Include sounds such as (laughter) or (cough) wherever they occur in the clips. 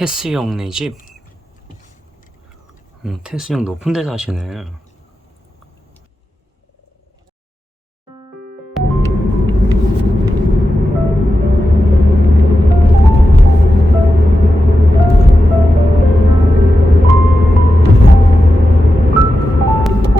테스 형네 집. 어, 테스 형 높은 데 사시네.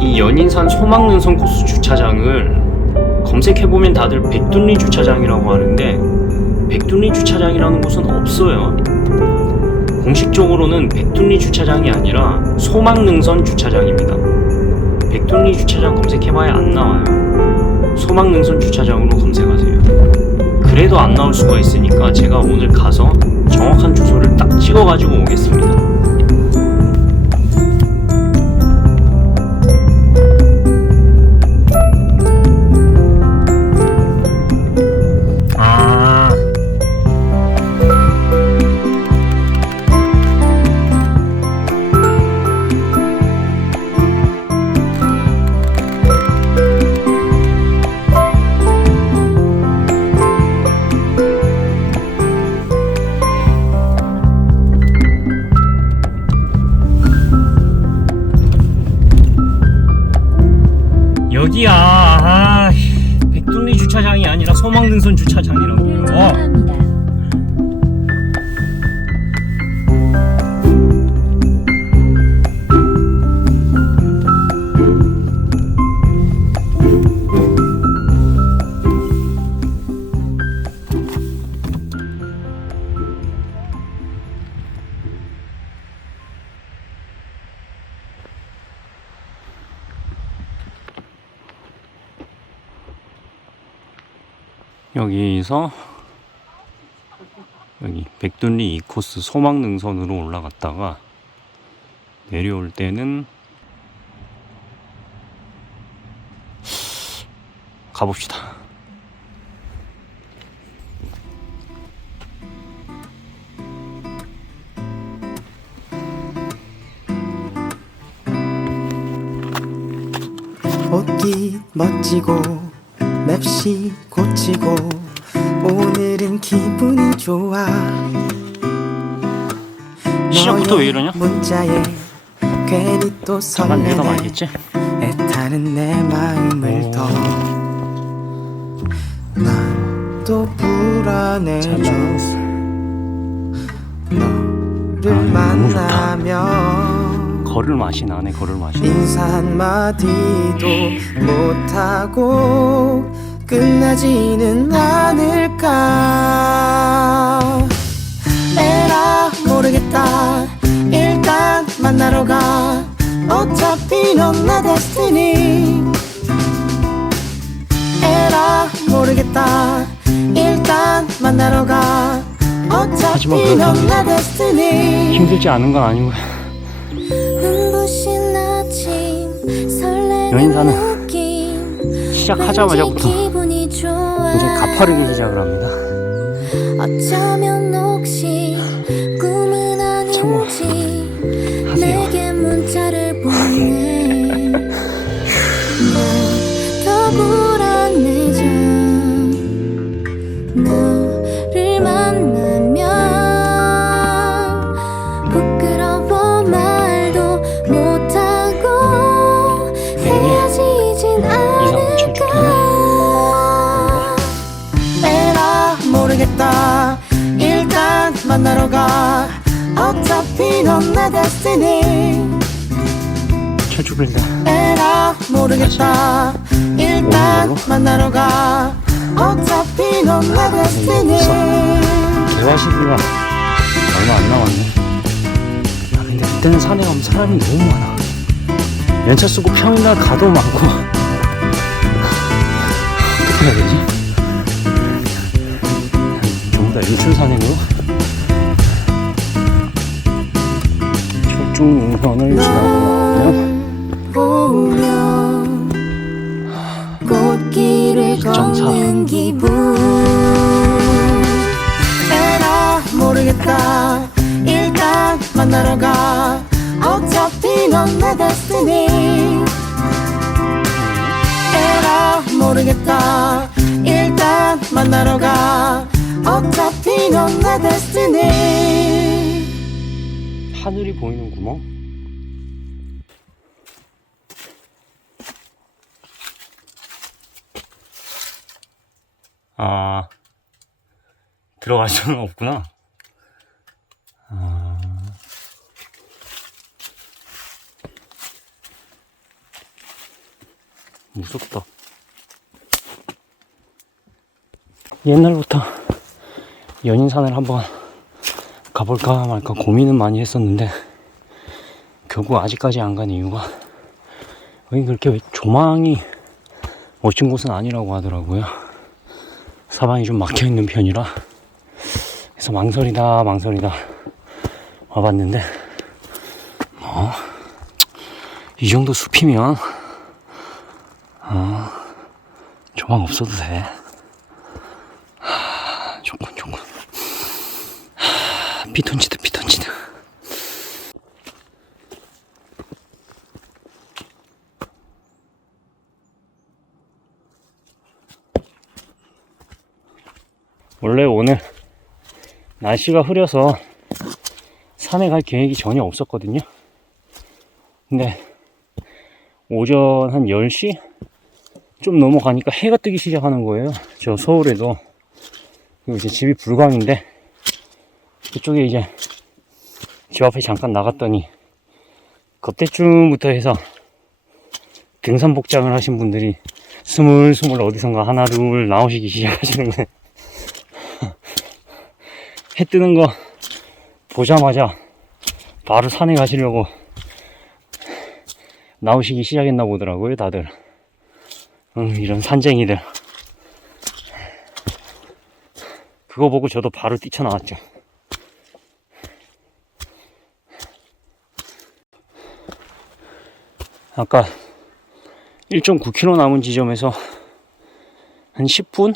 이 연인산 소망능선 코스 주차장을 검색해보면 다들 백둔리 주차장이라고 하는데 백둔리 주차장이라는 곳은 없어요. 공식적으로는 백둔리 주차장이 아니라 소망능선 주차장입니다. 백둔리 주차장 검색해봐야 안 나와요. 소망능선 주차장으로 검색하세요. 그래도 안 나올 수가 있으니까 제가 오늘 가서 정확한 주소를 딱 찍어가지고 오겠습니다. 여기야. 아, 백둔리 주차장이 아니라 소망능선 주차장이라고. 어. 여기서 여기 백둔리 2코스 소망능선으로 올라갔다가 내려올 때는 가봅시다. 멋지고 맵시 고치고 오늘은 기분이 좋아 시작부터 왜 이러냐? 문자에 괜히 또 잠깐 내가 설레네 말겠지? 애타는 내 마음을 오. 더난또 불안해져. 너를 아, 너무 좋다. 만나면 걸을 맛이 나네 걸을 맛이. 인사 한마디도 못하고 끝나지는 않을까. 에라 모르겠다. 일단 만나러 가. 어차피 넌내 데스티니. 에라 모르겠다. 일단 만나러 가. 하지만 어차피 그렇다고 넌내 데스티니. 힘들지 않은 건 아니고 눈부신 아침 설레는 연인사는 느낌 시작하자마자부터 가파르게 시작을 합니다. 어쩌면 혹시 꿈은. 아닌지. 내게 문자를 보내 (laughs) 나더 불안해져 만나러 가 어차피 넌 내 데스티니 철쭉을다. 에라 모르겠다 일단 오늘로? 만나러 가 어차피 넌 내 데스티니 개화 시기가 얼마 안 남았네. 아, 근데 그때는 산에 가면 사람이 너무 많아. 연차 쓰고 평일날 가도 많고. 어떻게 해야 되지? 전부 다 일출 산행으로 능선을 지나고 나면 보면 꽃길을 2.4. 걷는 기분 에라 모르겠다. 일단 만나러 가. 어차피 넌 내 데스티니. 에라 모르겠다. 일단 만나러 가. 어차피 넌 내 데스티니 하늘이 보이는 구멍? 아, 들어갈 수는 없구나. 아, 무섭다. 옛날부터 연인산을 한번 가볼까 말까 고민은 많이 했었는데 결국 아직까지 안 간 이유가 여기 그렇게 조망이 멋진 곳은 아니라고 하더라고요. 사방이 좀 막혀 있는 편이라 그래서 망설이다 망설이다 와봤는데 뭐 이 정도 숲이면 어, 조망 없어도 돼. 하, 좋군 좋군. 하, 피톤치드 피톤치드. 원래 오늘 날씨가 흐려서 산에 갈 계획이 전혀 없었거든요. 근데 오전 한 10시 좀 넘어가니까 해가 뜨기 시작하는 거예요. 저 서울에도. 그리고 이제 집이 불광인데 그쪽에 이제 집 앞에 잠깐 나갔더니 그때쯤부터 해서 등산 복장을 하신 분들이 스물스물 어디선가 하나 둘 나오시기 시작하시는 거예요. (laughs) 해 뜨는 거 보자마자 바로 산에 가시려고 나오시기 시작했나 보더라고요, 다들. 음, 이런 산쟁이들. 그거 보고 저도 바로 뛰쳐나왔죠. 아까 1.9km 남은 지점에서 한 10분?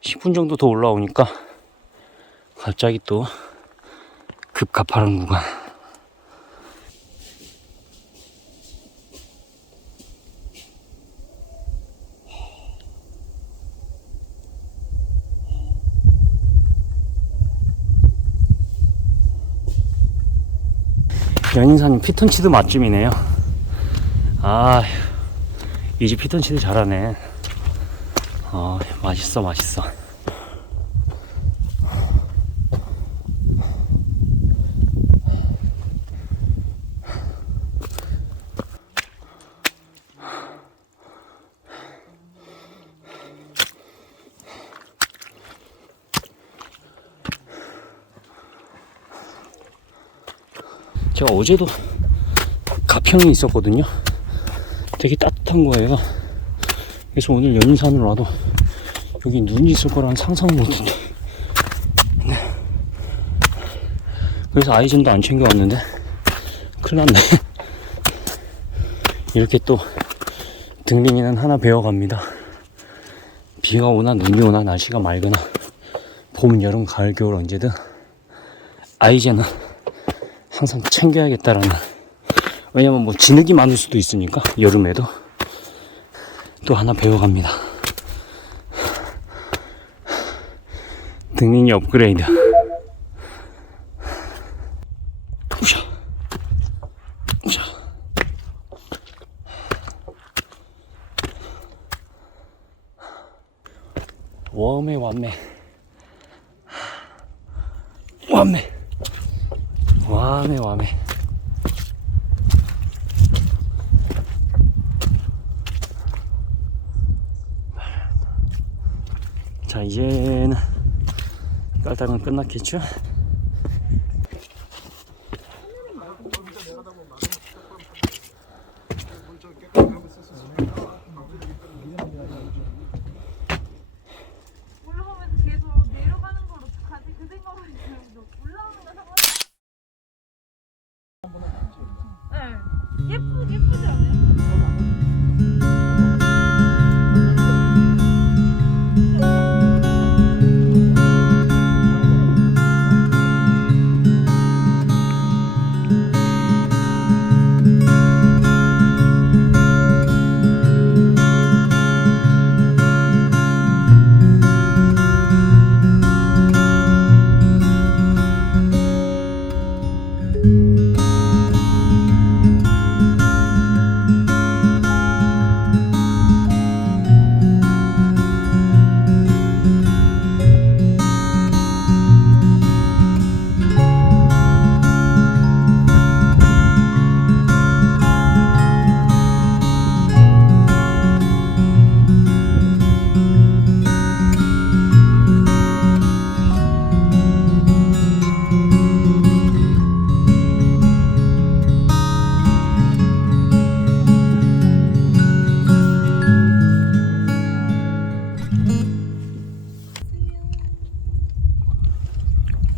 10분 정도 더 올라오니까 갑자기 또 급가파른 구간. 연인사님 피톤치드 맛집이네요. 아, 이 집 피톤치드 잘하네. 아, 맛있어, 맛있어. 제가 어제도 가평에 있었거든요. 되게 따뜻한 거예요. 그래서 오늘 연인산으로 와도 여기 눈이 있을 거라는 상상을 못했네. 네. 그래서 아이젠도 안 챙겨왔는데 큰일 났네. (laughs) 이렇게 또 등림이는 하나 배워갑니다. 비가 오나 눈이 오나 날씨가 맑으나 봄, 여름, 가을, 겨울 언제든 아이젠은 항상 챙겨야겠다라는 왜냐면 뭐 진흙이 많을 수도 있으니까 여름에도. 또 하나 배워갑니다. 등린이 업그레이드. 우샤. 웜에 완매 완매 와메 와메 자 이제는 깔딱은 끝났겠죠? 네. 예쁘 예쁘지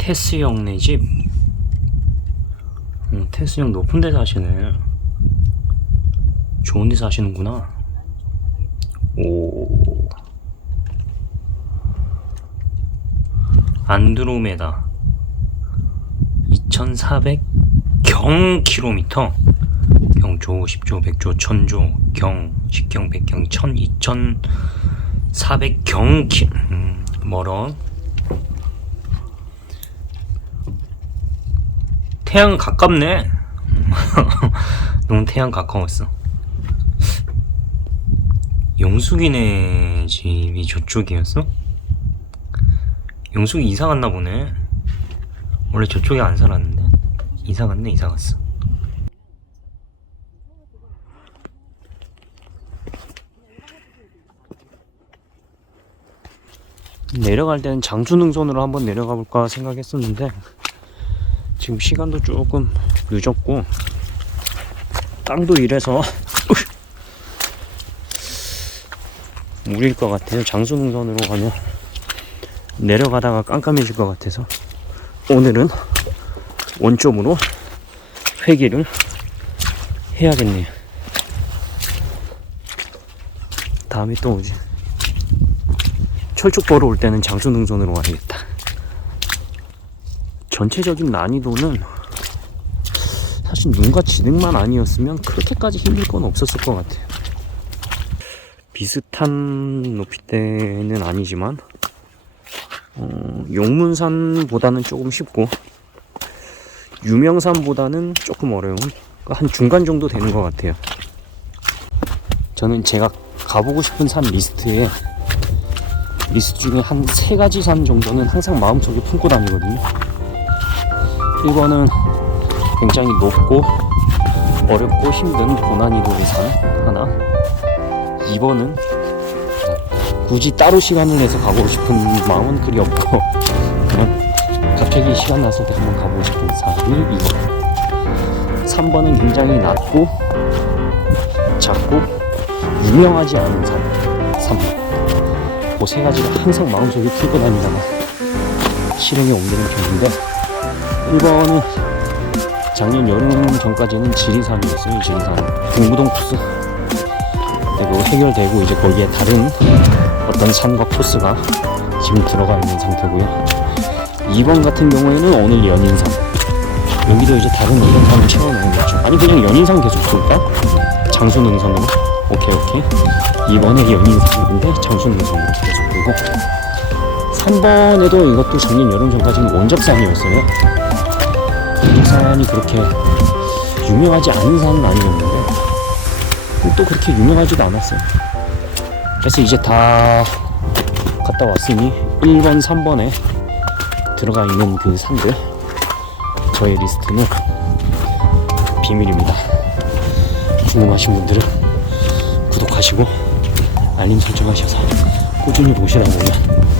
테스 형네 집. 음, 테스 형 높은 데 사시네. 좋은 데 사시는구나. 오. 안드로메다. 2400 경킬로미터. 경조, 10조, 100조, 1000조, 경, 10경, 100경, 1000, 2400 경킬. 음, 멀어. 태양 가깝네. (laughs) 너무 태양 가까웠어. 영숙이네 집이 저쪽이었어? 영숙이 이사 갔나 보네. 원래 저쪽에 안 살았는데 이사 갔네 이사 갔어. 내려갈 때는 장수능선으로 한번 내려가 볼까 생각했었는데 지금 시간도 조금 늦었고 땅도 이래서 무리일 것 같아요. 장수능선으로 가면 내려가다가 깜깜해질 것 같아서 오늘은 원점으로 회기를 해야겠네요. 다음에 또 오지? 철쭉 보러 올 때는 장수능선으로 와야겠다 전체적인 난이도는 사실 눈과 지능만 아니었으면 그렇게까지 힘들 건 없었을 것 같아요. 비슷한 높이대는 아니지만 어, 용문산보다는 조금 쉽고 유명산보다는 조금 어려운 한 중간 정도 되는 것 같아요. 저는 제가 가보고 싶은 산 리스트에 리스트 중에 한 세 가지 산 정도는 항상 마음속에 품고 다니거든요. 1번은 굉장히 높고 어렵고 힘든 고난이도의 산 하나. 2번은 굳이 따로 시간을 내서 가보고 싶은 마음은 그리 없고 그냥 갑자기 시간 때 한번 가보고 싶은 산이 2번. 3번은 굉장히 낮고 작고 유명하지 않은 산. 3번. 그세 가지가 항상 마음속에 품고 다니다가 실행에 옮기는 편인데 1번은 작년 여름 전까지는 지리산이었어요. 지리산 중부동 코스. 그리고 해결되고 이제 거기에 다른 어떤 산과 코스가 지금 들어가 있는 상태고요. 2번 같은 경우에는 오늘 연인산. 여기도 이제 다른 연인산을 채워놓은 거죠. 아니 그냥 연인산 계속 돌까? 장수 능선으로. 오케이 오케이. 2번에 연인산인데 장수 능선으로 계속 돌고. 3번에도 이것도 작년 여름 전까지는 원적산이었어요. 원적산이 그렇게 유명하지 않은 산은 아니었는데 또 그렇게 유명하지도 않았어요. 그래서 이제 다 갔다 왔으니 1번, 3번에 들어가 있는 그 산들 저의 리스트는 비밀입니다. 궁금하신 분들은 구독하시고 알림 설정하셔서 꾸준히 보시라고요.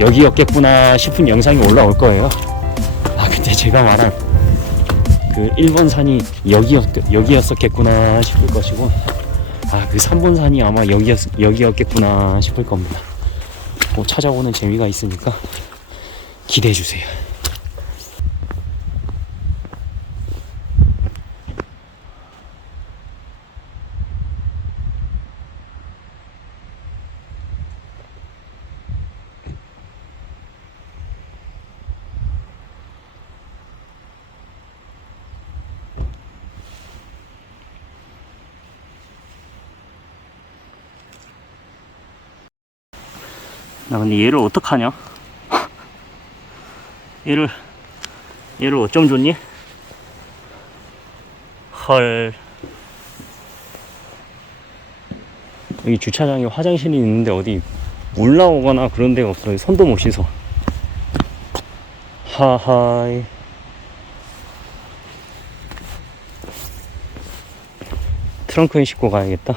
여기였겠구나 싶은 영상이 올라올 거예요. 아 근데 제가 말한 그 1번 산이 여기였, 여기였었겠구나 싶을 것이고 아 그 3번 산이 아마 여기였, 여기였겠구나 싶을 겁니다. 뭐 찾아오는 재미가 있으니까 기대해 주세요. 나 근데 얘를 어떡하냐? 얘를 얘를 어쩜 좋니? 헐. 여기 주차장에 화장실이 있는데 어디 물 나오거나 그런 데가 없어요 손도 못 씻어. 하하이. 트렁크에 싣고 가야겠다